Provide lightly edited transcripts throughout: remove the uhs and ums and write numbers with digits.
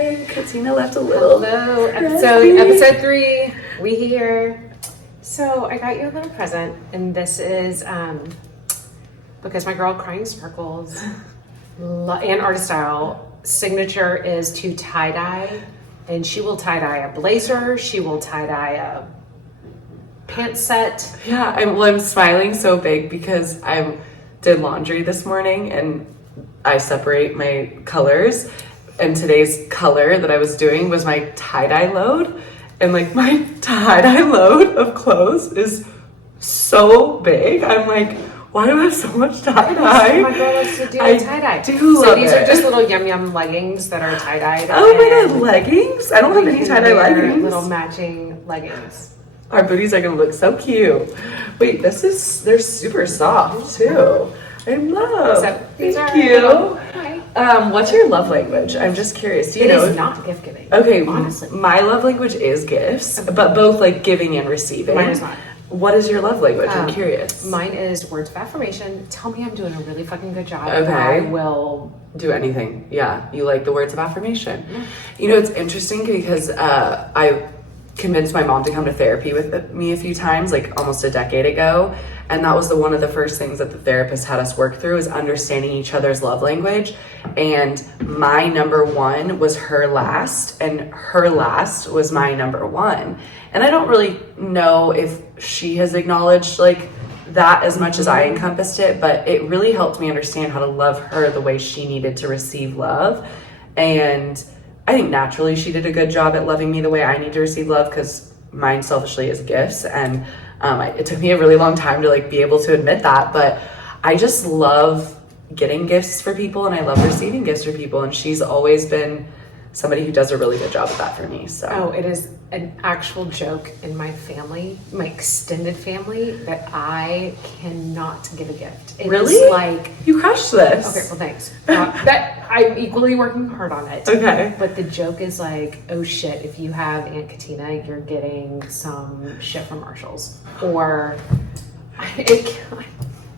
Okay, Katina left a little. Hello, episode 3. We here. So I got you a little present, and this is because my girl Crying Sparkles and Artist Style signature is to tie dye, and she will tie dye a blazer. She will tie dye a pants set. Yeah, I'm smiling so big because I did laundry this morning and I separate my colors. And today's color that I was doing was my tie-dye load. And like my tie-dye load of clothes is so big. I'm like, why do I have so much tie-dye? My girl likes to do tie-dye. So these are just little yum leggings that are tie-dyed. Oh my god, leggings? I don't have any tie-dye leggings. Little matching leggings. Our booties are gonna look so cute. Wait, they're super soft too. I love. Thank you. Hi. What's your love language? I'm just curious. Do you know? It is not gift giving. Okay, honestly, my love language is gifts, but both like giving and receiving. Mine is not. What is your love language? I'm curious. Mine is words of affirmation. Tell me I'm doing a really fucking good job. Okay. I will do anything. Yeah, you like the words of affirmation. Yeah. You know, it's interesting because I convinced my mom to come to therapy with me a few times, like almost a decade ago. And that was one of the first things that the therapist had us work through is understanding each other's love language. And my number one was her last, and her last was my number one. And I don't really know if she has acknowledged like that as much as I encompassed it, but it really helped me understand how to love her the way she needed to receive love. And I think naturally she did a good job at loving me the way I need to receive love, because mine selfishly is gifts. And it took me a really long time to like be able to admit that, but I just love getting gifts for people and I love receiving gifts for people. And she's always been somebody who does a really good job of that for me. So it is an actual joke in my family, my extended family, that I cannot give a gift. It really? Is like you crushed this. Okay, well thanks. That I'm equally working hard on it. Okay. But the joke is like, oh shit, if you have Aunt Katina, you're getting some shit from Marshall's. Or it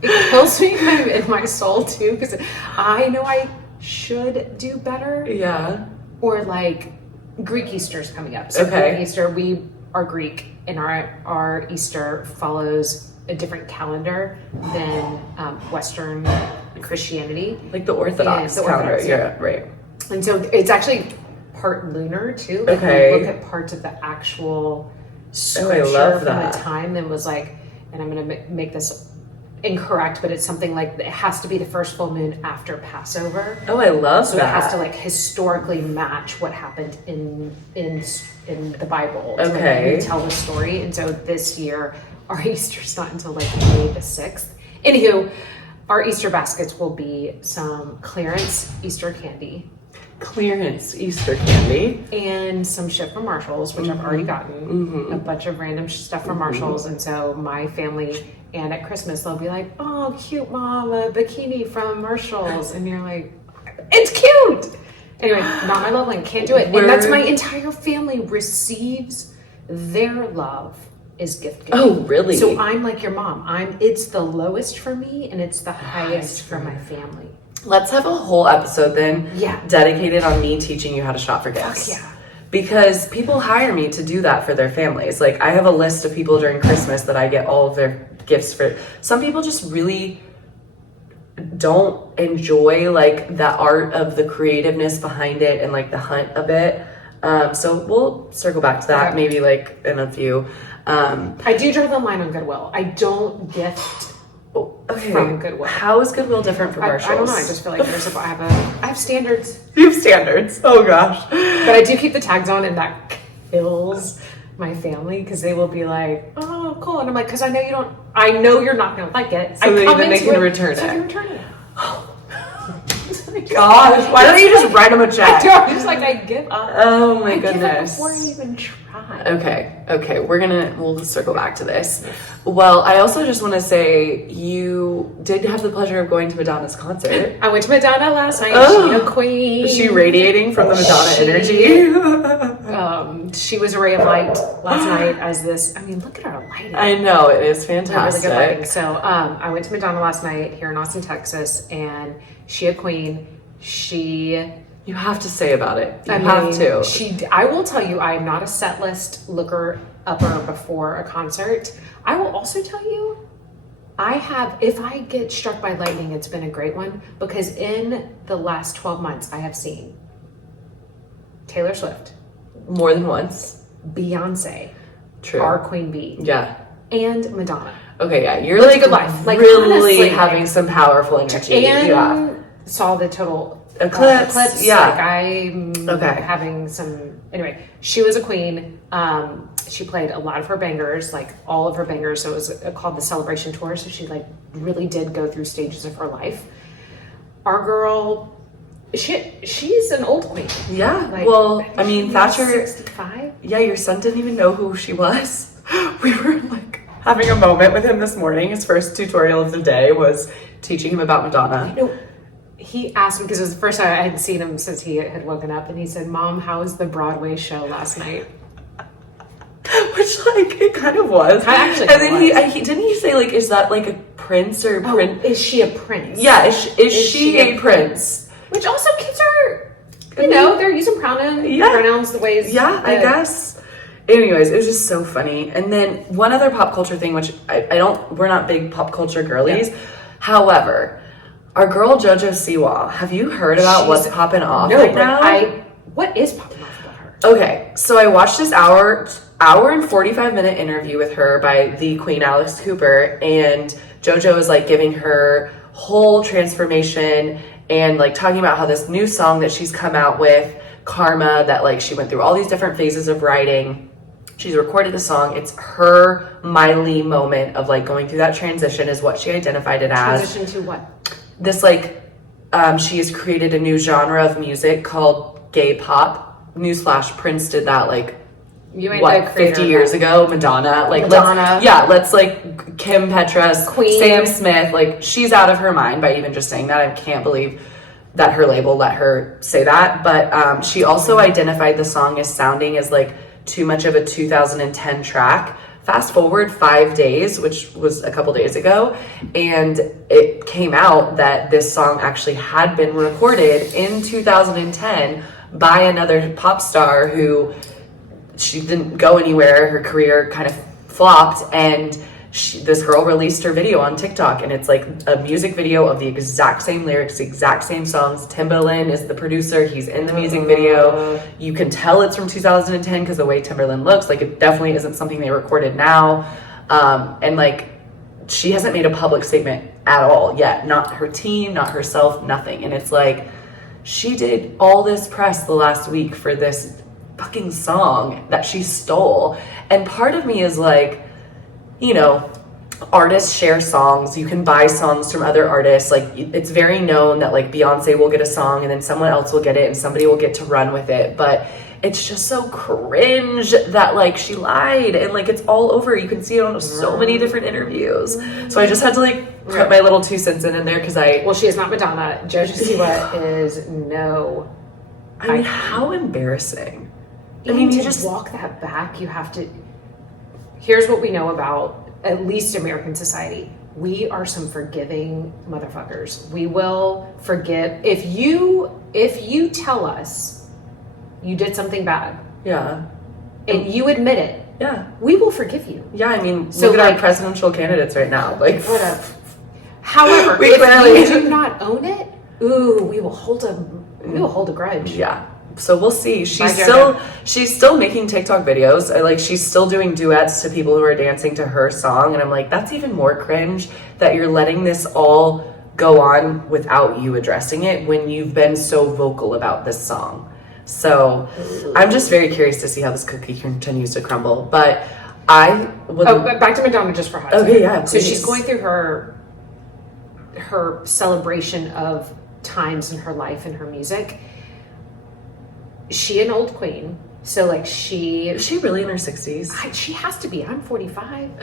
kills me kind of in my soul too, because I know I should do better. Yeah. Or like Greek Easter's coming up. So okay. Greek Easter, we are Greek, and our Easter follows a different calendar than Western Christianity. Like the Orthodox calendar. Yeah, right. And so it's actually part lunar too. Like okay. We look at parts of the actual scripture from the time and was like, and I'm going to make this incorrect, but it's something like it has to be the first full moon after Passover. Oh, I love so that. So it has to like historically match what happened in the Bible. Okay. To tell the story. And so this year our Easter's not until like May the 6th. Anywho, our Easter baskets will be some clearance Easter candy. Clearance Easter candy. And some shit from Marshall's, which I've already gotten. A bunch of random stuff from Marshall's. And so my family, and at Christmas, they'll be like, oh, cute mom, a bikini from Marshall's. And you're like, it's cute. Anyway, not my love language, can't do it. And that's my entire family receives their love is gift giving. Oh, really? So I'm like your mom. It's the lowest for me and it's the highest for my family. Let's have a whole episode then dedicated on me teaching you how to shop for gifts. Fuck yeah. Because people hire me to do that for their families. Like I have a list of people during Christmas that I get all of their gifts for. Some people just really don't enjoy like the art of the creativeness behind it and like the hunt of it. So we'll circle back to that maybe like in a few. I do draw the line on Goodwill. I don't gift from Goodwill. How is Goodwill different from Marshall's? I don't know. I just feel like I have standards. You have standards. Oh gosh. But I do keep the tags on, and that kills my family because they will be like, "Oh, cool," and I'm like, "Because I know you don't. I know you're not going to like it. So then they can return it. So I can return it." Gosh, why don't you just write them a check? I'm just like, I give up. Oh my goodness. Give up before I even try. Okay. We'll circle back to this. Well, I also just want to say you did have the pleasure of going to Madonna's concert. I went to Madonna last night. She's a queen. Is she radiating from the Madonna energy? She was a ray of light last night as this. I mean, look at her lighting. I know, it is fantastic. Really good lighting. So I went to Madonna last night here in Austin, Texas, and she a queen. She You have to say about it. You I have mean, to. I will tell you, I'm not a set list looker upper before a concert. I will also tell you, if I get struck by lightning, it's been a great one, because in the last 12 months, I have seen Taylor Swift, More than once. Beyonce, True. our Queen Bee, Yeah. and Madonna. Okay, yeah. You're Lived like a good life. Like, really honestly, having some powerful energy. And yeah. saw the total Eclipse. Yeah. Like, I'm having some. Anyway, she was a queen. She played a lot of her bangers, like all of her bangers. So it was called the Celebration Tour. So she like really did go through stages of her life. Our girl, she's an old queen. Yeah. Like, well, I mean, Thatcher. 65. Yeah, your son didn't even know who she was. We were like having a moment with him this morning. His first tutorial of the day was teaching him about Madonna. No, he asked me, because it was the first time I hadn't seen him since he had woken up, and he said, "Mom, how was the Broadway show last night?" Which, like, it kind of was. Actually, and then he didn't he say, like, is that like a prince or prince? Is she a prince? Yeah, is she a prince? Which also kids are, they're using pronouns the ways. Yeah, I guess. Anyways, it was just so funny. And then one other pop culture thing, which we're not big pop culture girlies. Yeah. However, our girl JoJo Siwa, have you heard about what's popping off right now? What is popping off about her? Okay, so I watched this hour and 45-minute interview with her by the Queen Alex Cooper, and JoJo is like giving her whole transformation and like talking about how this new song that she's come out with, Karma, that like she went through all these different phases of writing. She's recorded the song. It's her Miley moment of like going through that transition is what she identified it as. Transition to what? This like, she has created a new genre of music called gay pop. Newsflash, Prince did that like, 50 years ago. Madonna. Like, let's like Kim Petras, Queen. Sam Smith. Like, she's out of her mind by even just saying that. I can't believe that her label let her say that. But she also identified the song as sounding as like too much of a 2010 track. Fast forward 5 days, which was a couple days ago, and it came out that this song actually had been recorded in 2010 by another pop star who she didn't go anywhere. Her career kind of flopped, and this girl released her video on TikTok, and it's like a music video of the exact same lyrics, the exact same songs. Timbaland is the producer. He's in the music video. You can tell it's from 2010 because the way Timbaland looks, like it definitely isn't something they recorded now. And like, she hasn't made a public statement at all yet. Not her team, not herself, nothing. And it's like, she did all this press the last week for this fucking song that she stole. And part of me is like, artists share songs. You can buy songs from other artists. Like, it's very known that like Beyonce will get a song and then someone else will get it and somebody will get to run with it. But it's just so cringe that like she lied, and like it's all over. You can see it on so many different interviews. So I just had to like put my little 2 cents in there because she is not Madonna. JoJo Siwa is no. I mean, how embarrassing. I mean, to just walk that back, you have to. Here's what we know about at least American society. We are some forgiving motherfuckers. We will forgive if you tell us you did something bad. Yeah. And you admit it. Yeah. We will forgive you. Yeah, I mean, so look at our presidential candidates right now. Like, whatever. However, if you do not own it, we will hold a grudge. Yeah. So we'll see. She's still making TikTok videos. She's still doing duets to people who are dancing to her song, and I'm like, that's even more cringe that you're letting this all go on without you addressing it when you've been so vocal about this song. So I'm just very curious to see how this cookie continues to crumble. But I would. But back to Madonna just for a hot second. Okay, yeah. Please. So she's going through her celebration of times in her life and her music. She an old queen, so like is she really in her 60s? She has to be. I'm 45.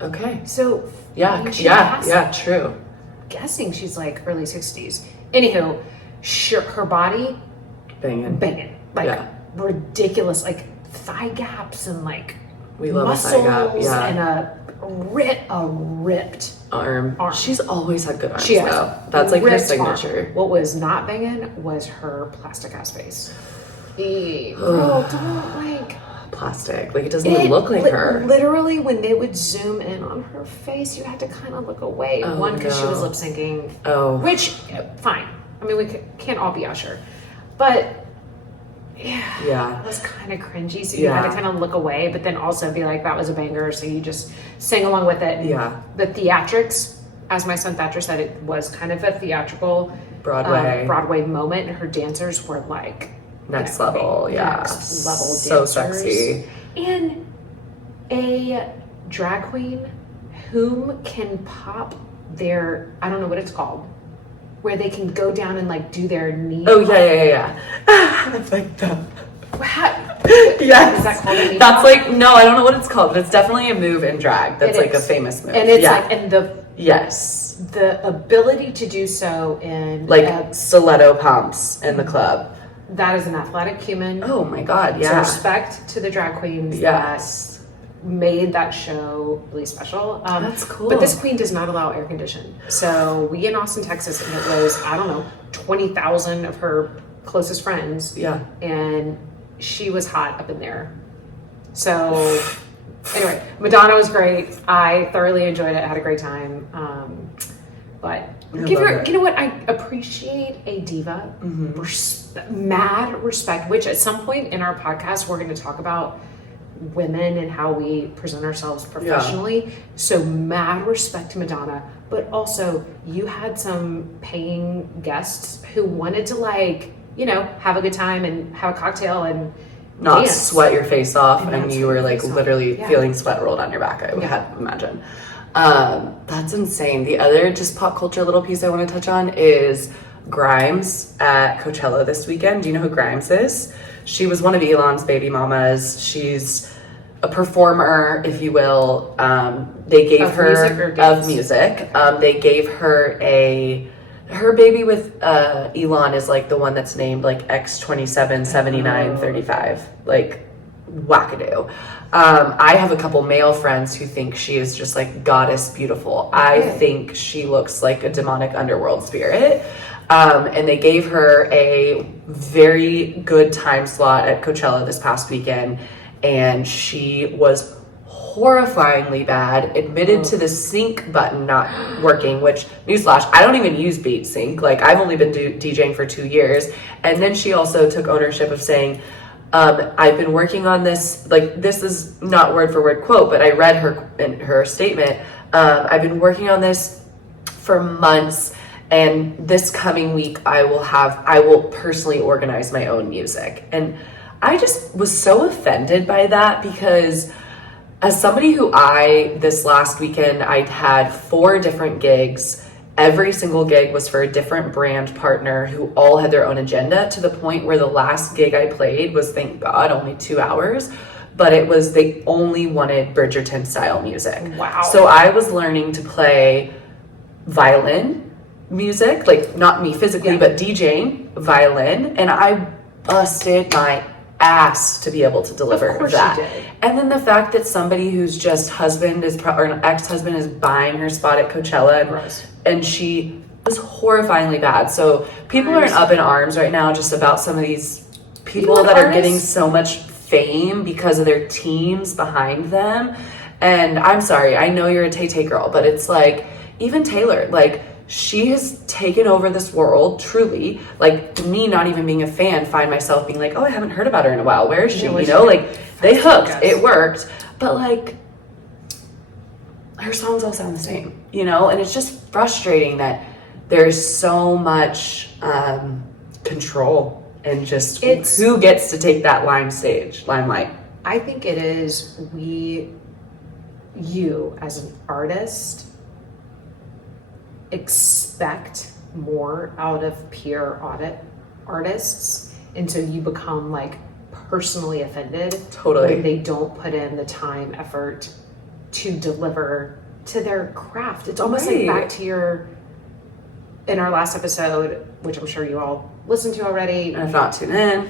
Okay. So yeah, true. Guessing she's like early 60s. Anywho, her body banging, like ridiculous, like thigh gaps and like We love muscles a thigh gap. Yeah. and a ripped arm. She's always had good arms. She has though. That's like her signature. Arm. What was not banging was her plastic ass face. Girl, don't like plastic. Like it doesn't even look like her. Literally, when they would zoom in on her face, you had to kind of look away. Oh, One, because she was lip syncing. Oh, which fine. I mean, we can't all be Usher, but. Yeah, it was kind of cringy, so you had to kind of look away, but then also be like, that was a banger, so you just sing along with it. Yeah. The theatrics, as my son Thatcher said, it was kind of a theatrical Broadway moment, and her dancers were like... Next level, Next level dancers. So sexy. And a drag queen whom can pop their, I don't know what it's called, where they can go down and like do their knee. Oh yeah. It's like that. Yes. Is that called a knee That's pop? like no, I don't know what it's called, but it's definitely a move in drag. That's like a famous move. And it's like the ability to do so in like stiletto pumps in the club. That is an athletic human. Oh my god, yeah. So respect to the drag queens that made that show really special. That's cool. But this queen does not allow air condition. So we in Austin, Texas, and it was, I don't know, 20,000 of her closest friends. Yeah. And she was hot up in there. So anyway, Madonna was great. I thoroughly enjoyed it. I had a great time. But give her, you know what? I appreciate a diva. Mad respect, which at some point in our podcast, we're going to talk about women and how we present ourselves professionally. Yeah. So mad respect to Madonna, but also you had some paying guests who wanted to like, you know, have a good time and have a cocktail and not dance. Sweat your face off, and you were like literally feeling sweat rolled on your back. I would have to imagine. That's insane. The other just pop culture little piece I want to touch on is Grimes at Coachella this weekend. Do you know who Grimes is? She was one of Elon's baby mamas. She's a performer, if you will. They gave her of music. They gave her her baby with Elon is like the one that's named like X277935. Like wackadoo. I have a couple male friends who think she is just like goddess beautiful. I think she looks like a demonic underworld spirit. And they gave her a very good time slot at Coachella this past weekend, and she was horrifyingly bad, admitted to the sync button not working, which, newsflash, I don't even use Beat Sync. Like, I've only been DJing for 2 years. And then she also took ownership of saying, I've been working on this, like, this is not word for word quote, but I read her statement. I've been working on this for months, and this coming week I will personally organize my own music. And I just was so offended by that, because as somebody who this last weekend, I'd had 4 different gigs. Every single gig was for a different brand partner who all had their own agenda, to the point where the last gig I played was, thank God, only 2 hours. But it was, they only wanted Bridgerton style music. Wow. So I was learning to play violin music, like not me physically, but DJing violin. And I busted my ass to be able to deliver that. You did. And then the fact that somebody whose just husband is or an ex-husband is buying her spot at Coachella, and she was horrifyingly bad. So people are up in arms right now just about some of these people that are getting so much fame because of their teams behind them. And I'm sorry, I know you're a Tay-Tay girl, but it's like, even Taylor, like, she has taken over this world, truly. Like, me not even being a fan, find myself being like, oh, I haven't heard about her in a while. Where is she? You know, like, they hooked. It worked. But, like, her songs all sound the same, you know? And it's just frustrating that there's so much control and just who gets to take that limelight. I think it is you as an artist expect more out of peer artists, and so you become like personally offended when they don't put in the time, effort to deliver to their craft. It's almost like back to in our last episode, which I'm sure you all listened to already, and if not, tune in.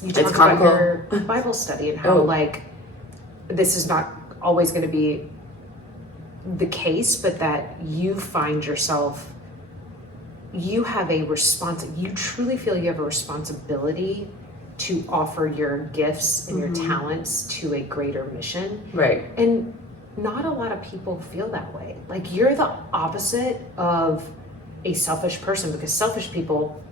You talked about your Bible study and how like this is not always going to be the case, but that you find yourself, you truly feel you have a responsibility to offer your gifts and your talents to a greater mission. Right. And not a lot of people feel that way. Like, you're the opposite of a selfish person, because selfish people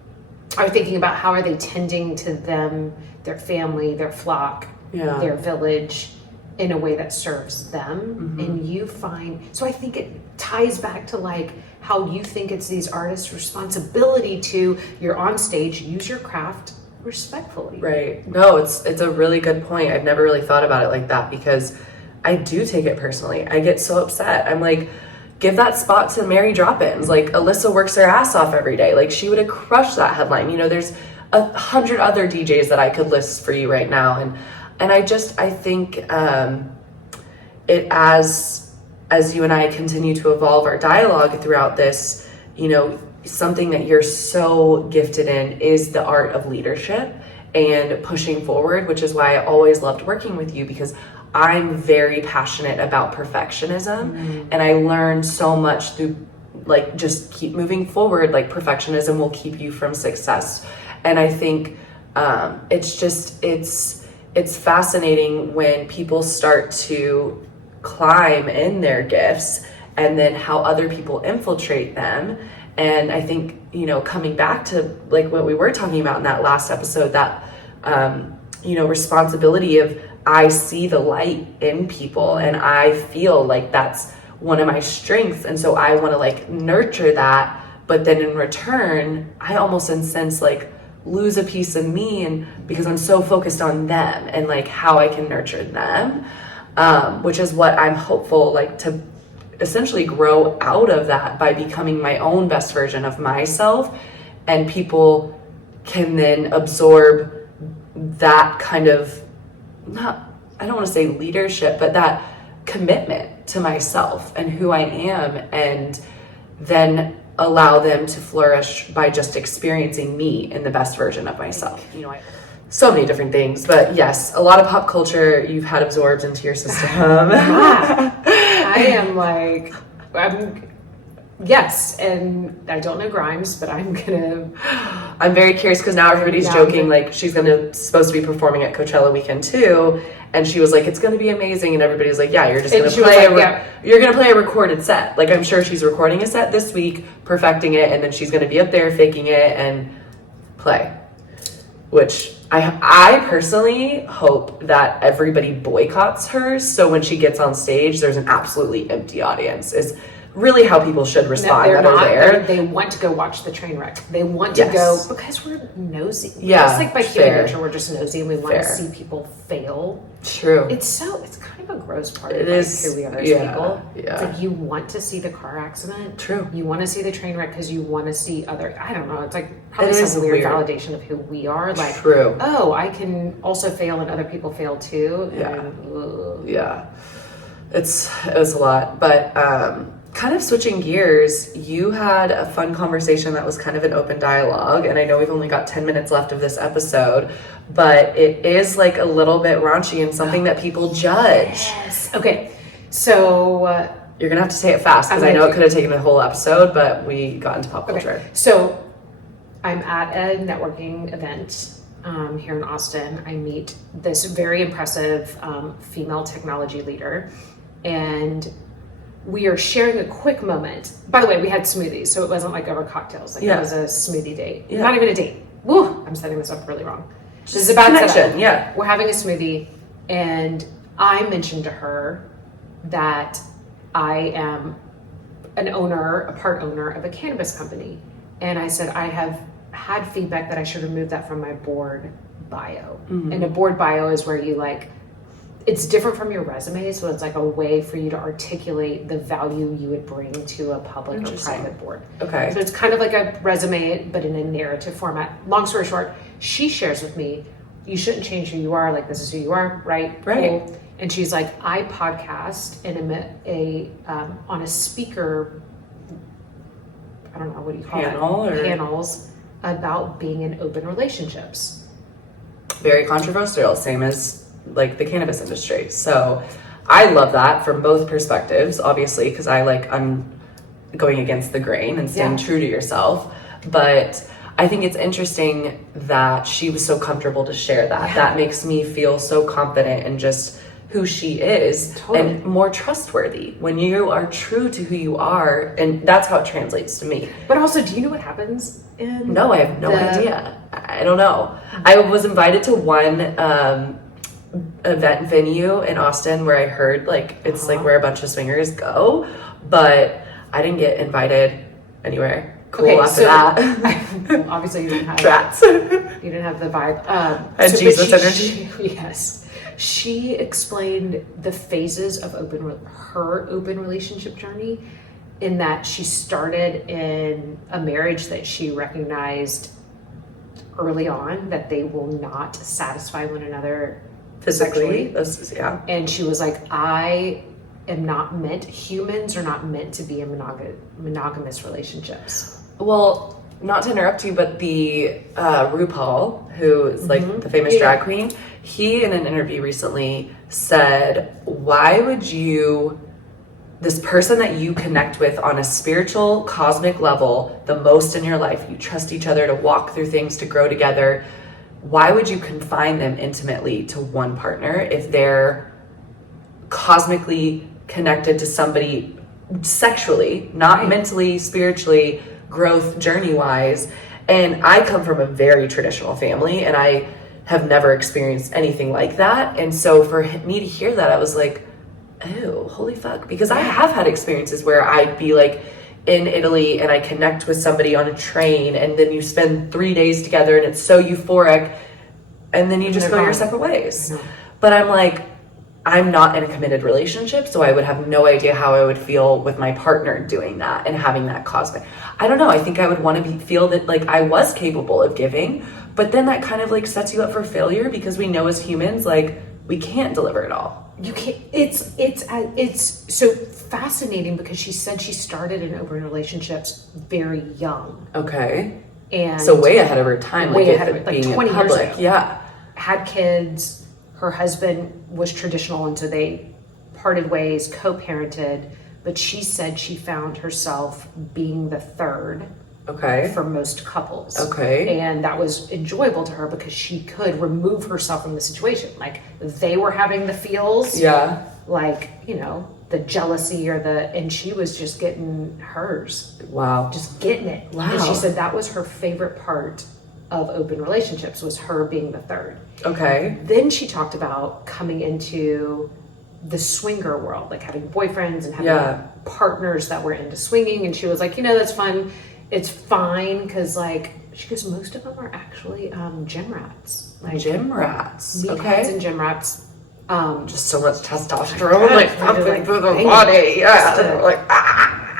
are thinking about how are they tending to them, their family, their flock, their village, in a way that serves them. And you find, so I think it ties back to like how you think it's these artists' responsibility to, you're on stage, use your craft respectfully. Right. No, it's a really good point. I've never really thought about it like that, because I do take it personally. I get so upset. I'm like, give that spot to Mary Drop-Ins. Like, Alyssa works her ass off every day. Like, she would have crushed that headline. You know, there's 100 other DJs that I could list for you right now. And I think it, as you and I continue to evolve our dialogue throughout this, you know, something that you're so gifted in is the art of leadership and pushing forward, which is why I always loved working with you, because I'm very passionate about perfectionism, and I learned so much through, like, just keep moving forward. Like, perfectionism will keep you from success. And I think it's fascinating when people start to climb in their gifts, and then how other people infiltrate them. And I think, you know, coming back to like what we were talking about in that last episode, that you know, responsibility of, I see the light in people and I feel like that's one of my strengths, and so I want to like nurture that, but then in return I almost, in a sense, like lose a piece of me, and because I'm so focused on them and like how I can nurture them, which is what I'm hopeful, like, to essentially grow out of that by becoming my own best version of myself, and people can then absorb that kind of, I don't want to say leadership, but that commitment to myself and who I am, and then allow them to flourish by just experiencing me in the best version of myself. You know, so many different things, but yes, a lot of pop culture you've had absorbed into your system. I am like, yes, and I don't know Grimes, but I'm very curious, because now everybody's joking, like, she's supposed to be performing at Coachella weekend too, and she was like, it's gonna be amazing, and everybody's like, yeah, you're just gonna play you're gonna play a recorded set. Like, I'm sure she's recording a set this week, perfecting it, and then she's gonna be up there faking it and play. Which I personally hope that everybody boycotts her, so when she gets on stage, there's an absolutely empty audience, is really how people should respond that are there. They want to go watch the train wreck. They want to go because we're nosy. Yeah, just like by human nature, we're just nosy, and we want to see people fail. True. It's kind of a gross part of who we are as people. Yeah. It's like, you want to see the car accident. True. You want to see the train wreck because you want to see other. I don't know. It's like probably some weird validation of who we are. Like, true. Oh, I can also fail, and other people fail too. Yeah. It was a lot, but. Kind of switching gears, you had a fun conversation that was kind of an open dialogue, and I know we've only got 10 minutes left of this episode, but it is like a little bit raunchy and something that people judge. Yes. Okay, so you're gonna have to say it fast, because I know it could have taken a whole episode, but we got into pop culture. Okay. So I'm at a networking event here in Austin. I meet this very impressive female technology leader, and we are sharing a quick moment. By the way, we had smoothies, so it wasn't like over cocktails. Like, it was a smoothie date. Yeah. Not even a date. Woo! I'm setting this up really wrong. This is a bad connection. Yeah. We're having a smoothie, and I mentioned to her that I am a part owner of a cannabis company. And I said, I have had feedback that I should remove that from my board bio. And a board bio is where you it's different from your resume, so it's like a way for you to articulate the value you would bring to a public or private board. Okay. So it's kind of like a resume, but in a narrative format. Long story short, she shares with me, you shouldn't change who you are, like, this is who you are, right? Right. Cool. And she's like, I podcast and am on a speaker, I don't know, what do you call it? Panels about being in open relationships. Very controversial, same as like the cannabis industry. So I love that from both perspectives, obviously, because I'm going against the grain and staying true to yourself. But I think it's interesting that she was so comfortable to share that. Yeah. That makes me feel so confident in just who she is and more trustworthy when you are true to who you are. And that's how it translates to me. But also, do you know what happens in No, I have no idea. I don't know. I was invited to one event venue in Austin where I heard like it's like where a bunch of swingers go, but I didn't get invited anywhere cool after that. Obviously you didn't have Trats. You didn't have the vibe. And Jesus energy. Yes. She explained the phases of her open relationship journey, in that she started in a marriage that she recognized early on that they will not satisfy one another physically. And she was like, humans are not meant to be in monogamous relationships. Well, not to interrupt you, but the RuPaul, who is like the famous drag queen, he in an interview recently said, why would this person that you connect with on a spiritual, cosmic level, the most in your life, you trust each other to walk through things, to grow together, why would you confine them intimately to one partner if they're cosmically connected to somebody sexually, not mentally, spiritually, growth journey-wise? And I come from a very traditional family, and I have never experienced anything like that. And so for me to hear that, I was like, oh, holy fuck. Because I have had experiences where I'd be like in Italy and I connect with somebody on a train, and then you spend 3 days together and it's so euphoric, and then you just go your separate ways. But I'm like, I'm not in a committed relationship, so I would have no idea how I would feel with my partner doing that and having that cosmic. I don't know. I think I would want to feel that like I was capable of giving, but then that kind of like sets you up for failure, because we know as humans, like, we can't deliver it all. You can't. It's so fascinating, because she said she started in open relationships very young. Okay. And so way ahead of her time, way ahead of it, like 20 years ago. Yeah. Had kids. Her husband was traditional, and so they parted ways, co-parented. But she said she found herself being the third. Okay. For most couples. Okay. And that was enjoyable to her, because she could remove herself from the situation. Like, they were having the feels. Yeah. Like, the jealousy and she was just getting hers. Wow. Just getting it. Wow. And she said that was her favorite part of open relationships, was her being the third. Okay. Then she talked about coming into the swinger world, like having boyfriends and having partners that were into swinging. And she was like, that's fun. It's fine, because like she goes, most of them are actually gym rats. Like gym rats. Meatheads and gym rats. Just so much testosterone, like pumping through the body. Yeah. Like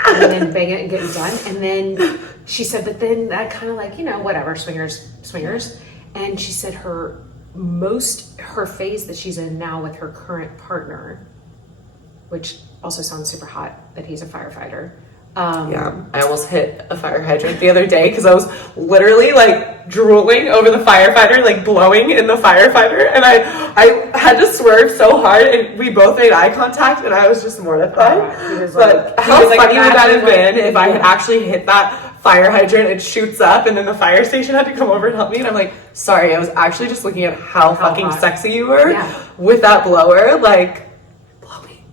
and then bang it and get it done. And then she said, but then that kind of like, whatever, swingers. And she said her phase that she's in now with her current partner, which also sounds super hot that he's a firefighter. I almost hit a fire hydrant the other day because I was literally like drooling over the firefighter, like blowing in the firefighter, and I had to swerve so hard, and we both made eye contact, and I was just mortified. But how funny would that have been if I had actually hit that fire hydrant, it shoots up, and then the fire station had to come over and help me, and I'm like, sorry, I was actually just looking at how fucking hot. Sexy you were with that blower, like, blow me.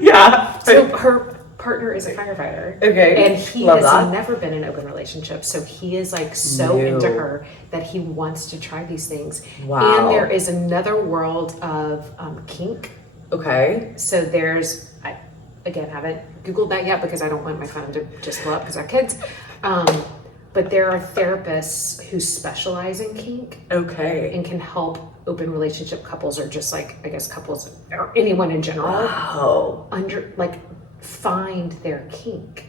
Yeah. So her partner is a firefighter. Okay. And he has never been in an open relationship. So he is like so into her that he wants to try these things. Wow. And there is another world of kink. Okay. So I again haven't Googled that yet because I don't want my phone to just blow up because I have kids. But there are therapists who specialize in kink. Okay. And can help open relationship couples, or just like, I guess, couples or anyone in general. Wow. Find their kink.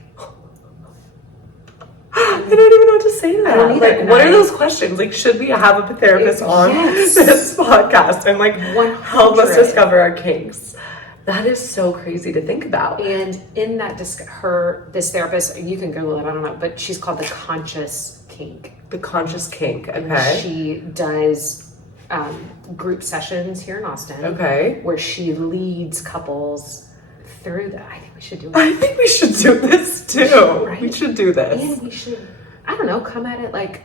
I don't even know what to say to that. I don't either. Like, what are those questions? Like, should we have a therapist on this podcast and like 100. help us discover our kinks? That is so crazy to think about. And in that, this therapist, you can Google it, I don't know, but she's called the conscious kink. The conscious kink, okay. She does group sessions here in Austin. Okay. Where she leads couples through that. I think we should do it. I think we should do this too. Right? We should do this. And we should, I don't know, come at it like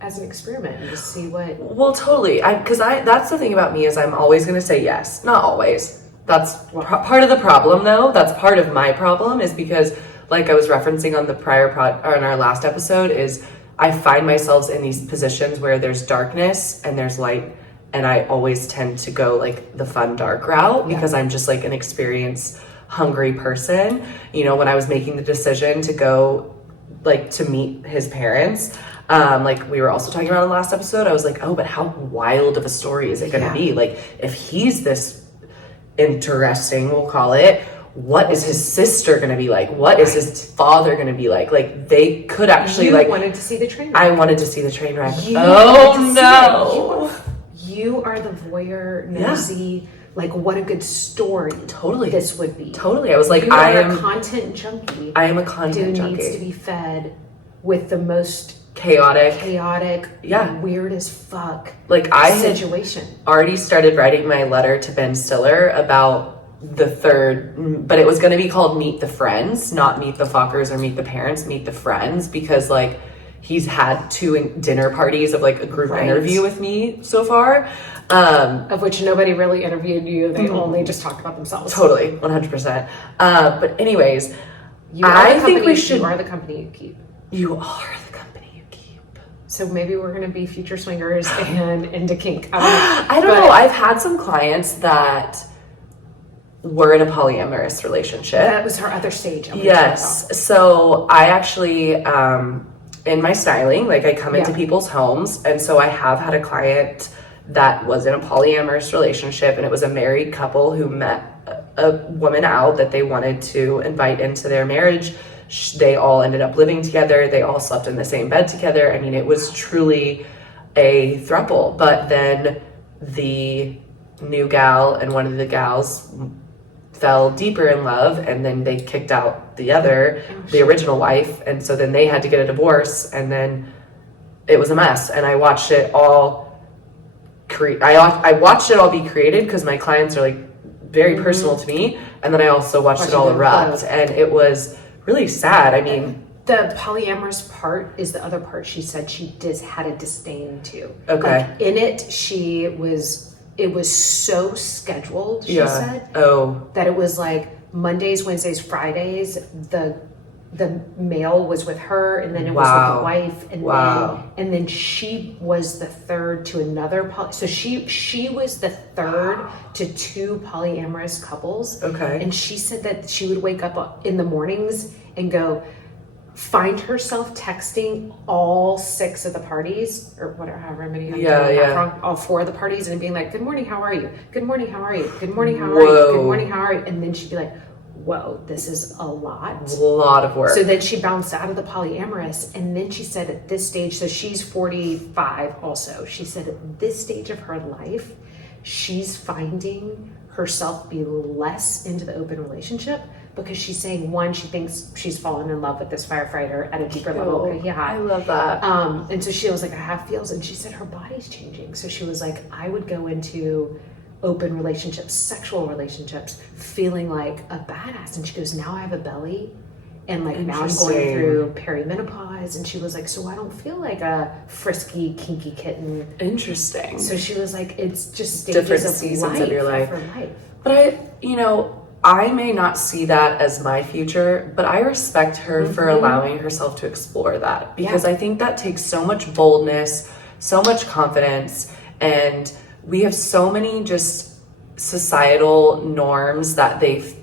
as an experiment and just see what. Well, totally. Because that's the thing about me is I'm always going to say yes. Not always. That's part of the problem, though. That's part of my problem is because, like I was referencing on the on our last episode, is I find myself in these positions where there's darkness and there's light, and I always tend to go like the fun dark route because I'm just like an experience hungry person. You know, when I was making the decision to go like to meet his parents, like we were also talking about in the last episode, I was like, oh, but how wild of a story is it going to be? Like, if he's this interesting, we'll call it, what is his sister going to be like? What is his father going to be like? Like, they could actually You wanted to see the train wreck. I wanted to see the train wreck. You Oh no! You are the voyeur, nosy, like what a good story. Totally. This would be. Totally. I was like, you I are am a content junkie. I am a content who junkie. needs to be fed with the most chaotic, weird as fuck like I situation. Already started writing my letter to Ben Stiller about the third, but it was going to be called Meet the Friends, not Meet the Fuckers or Meet the Parents, Meet the Friends, because like he's had 2 dinner parties of like a group interview with me so far, of which nobody really interviewed you. They only just talked about themselves. Totally, 100%. But anyways, I think we should. You are the company you keep. You are the company you keep. So maybe we're going to be future swingers and into kink. I don't know. I've had some clients that were in a polyamorous relationship. That was her other stage. Yes. So I actually, in my styling, like I come into people's homes. And so I have had a client that was in a polyamorous relationship, and it was a married couple who met a woman out that they wanted to invite into their marriage. They all ended up living together. They all slept in the same bed together. I mean, it was truly a throuple. But then the new gal and one of the gals fell deeper in love, and then they kicked out the original wife, and so then they had to get a divorce, and then it was a mess. And I watched it all I watched it all be created because my clients are like very personal to me, and then I also watched it all erupt, and it was really sad. I mean, the polyamorous part is the other part she said she had a disdain to. Okay. Like, in it, it was so scheduled, she said. Oh. That it was like Mondays, Wednesdays, Fridays, the male was with her, and then it was with the wife, and then she was the third to another so she was the third to 2 polyamorous couples. Okay. And she said that she would wake up in the mornings and find herself texting all 6 of the parties, or whatever, however many, all 4 of the parties, and being like, "Good morning, how are you? Good morning, how are you? Good morning, how are you? Good morning, how are you?" And then she'd be like, whoa, this is a lot. A lot of work. So then she bounced out of the polyamorous, and then she said at this stage, so she's 45 also, she said at this stage of her life, she's finding herself be less into the open relationship, because she's saying, one, she thinks she's fallen in love with this firefighter at a deeper level. I love that. And so she was like, I have feels, and she said her body's changing. So she was like, I would go into open relationships, sexual relationships, feeling like a badass. And she goes, now I have a belly, and like now I'm going through perimenopause. And she was like, so I don't feel like a frisky, kinky kitten. Interesting. So she was like, it's just stages different of seasons of your life. life. But I may not see that as my future, but I respect her for allowing herself to explore that, because I think that takes so much boldness, so much confidence, and we have so many just societal norms that they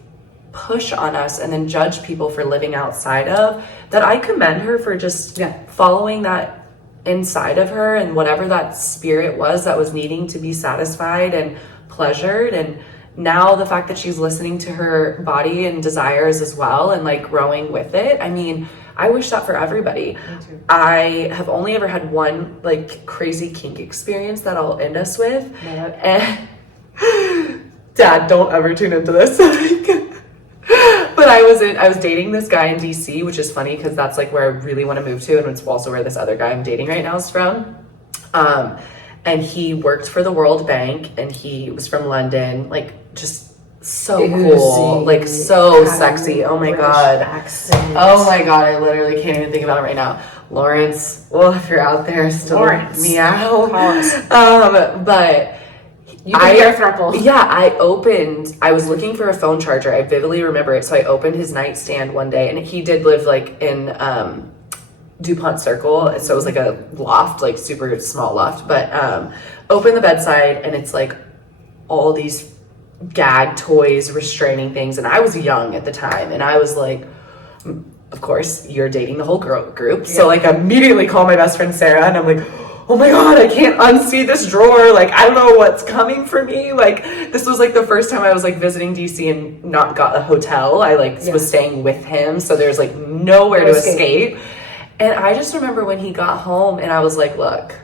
push on us and then judge people for living outside of, that I commend her for just following that inside of her, and whatever that spirit was that was needing to be satisfied and pleasured. And now the fact that she's listening to her body and desires as well, and like growing with it. I mean, I wish that for everybody. Me too. I have only ever had one like crazy kink experience that I'll end us with. And Dad, don't ever tune into this. But I was dating this guy in DC, which is funny because that's like where I really want to move to, and it's also where this other guy I'm dating right now is from. and he worked for the World Bank, and he was from London, like just so cool, like so sexy. Oh my God. Accent. Oh my God, I literally can't even think about it right now. Lawrence, well, if you're out there, still meow. But you can hear thruple. Yeah, I was looking for a phone charger. I vividly remember it. So I opened his nightstand one day, and he did live like in DuPont Circle. So it was like a loft, like super small loft. But open the bedside, and it's like all these gag toys, restraining things. And I was young at the time, and I was like, of course, you're dating the whole group. So like immediately call my best friend Sarah, and I'm like, oh my God, I can't unsee this drawer. Like, I don't know what's coming for me. Like, this was like the first time I was like visiting DC and not got a hotel. I like was staying with him. So there's like nowhere to escape. And I just remember when he got home, and I was like, look,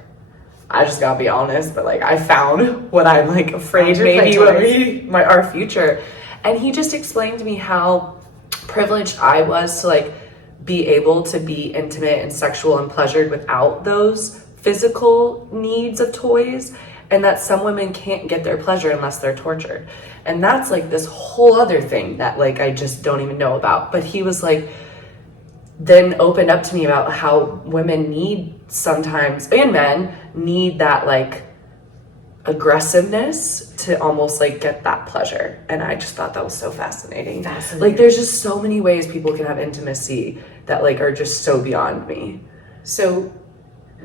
I just gotta be honest, but like I found what I'm like afraid maybe will be our future. And he just explained to me how privileged I was to like be able to be intimate and sexual and pleasured without those physical needs of toys, and that some women can't get their pleasure unless they're tortured. And that's like this whole other thing that like I just don't even know about. But he was like, then opened up to me about how women need sometimes, and men need that like aggressiveness to almost like get that pleasure. And I just thought that was so fascinating. Like there's just so many ways people can have intimacy that like are just so beyond me. So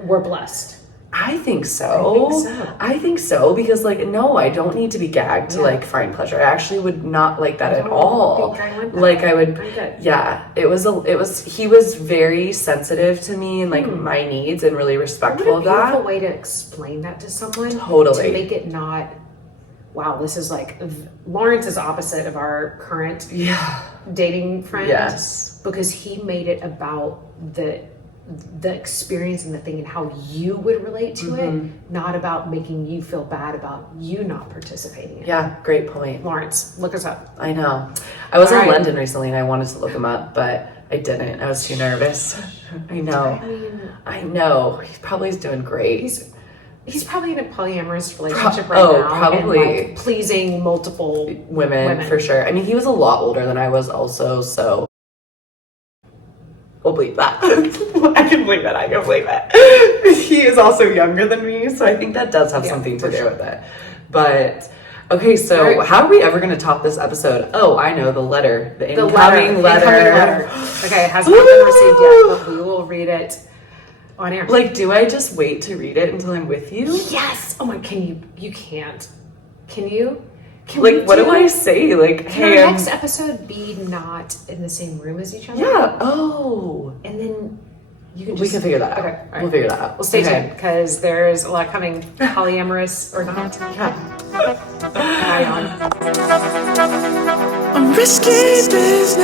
we're blessed. I think so because like no, I don't need to be gagged to like find pleasure. I actually would not like that at all. Like I would he was very sensitive to me and like my needs and really respectful of that. What a beautiful way to explain that to someone. Totally. To make it not, wow, this is like Lawrence is opposite of our current dating friend. Yes. Because he made it about the experience and the thing and how you would relate to it, not about making you feel bad about you not participating in it. Yeah, great point. Lawrence, look us up. I know. I was in London recently and I wanted to look him up, but I didn't. I was too nervous. I know. I know. He probably is doing great. He's probably in a polyamorous relationship right now. Probably. And, like, pleasing multiple women for sure. I mean, he was a lot older than I was also, so we'll believe that. I can believe it. He is also younger than me, so I think that does have something to do with it. But okay, so how are we ever going to top this episode? Oh, I know, the letter, the incoming letter. Okay, it hasn't been received yet, but we will read it on air. Like, do I just wait to read it until I'm with you? Yes. Oh my, you can't. Can you? What do I say? Like, can our next episode be not in the same room as each other? Yeah. Oh. And then you can we can figure that out. Okay. We'll figure that out. Well, stay tuned because there's a lot coming, polyamorous or not. On. Risky business.